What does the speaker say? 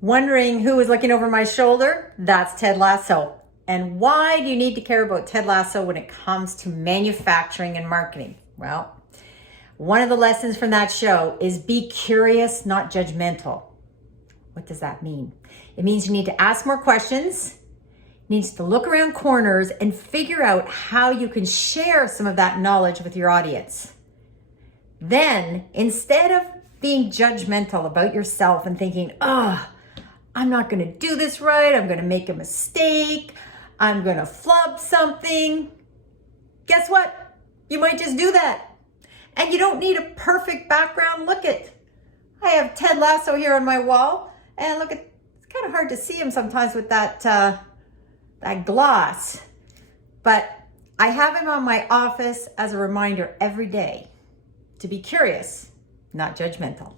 Wondering who is looking over my shoulder? That's Ted Lasso. And why do you need to care about Ted Lasso when it comes to manufacturing and marketing? Well, one of the lessons from that show is be curious, not judgmental. What does that mean? It means you need to ask more questions, needs to look around corners and figure out how you can share some of that knowledge with your audience. Then, instead of being judgmental about yourself and thinking, I'm not going to do this right, I'm going to make a mistake, I'm going to flub something, guess what? You might just do that. And you don't need a perfect background. Look at, I have Ted Lasso here on my wall, and look at, it's kind of hard to see him sometimes with that gloss, but I have him on my office as a reminder every day to be curious, not judgmental.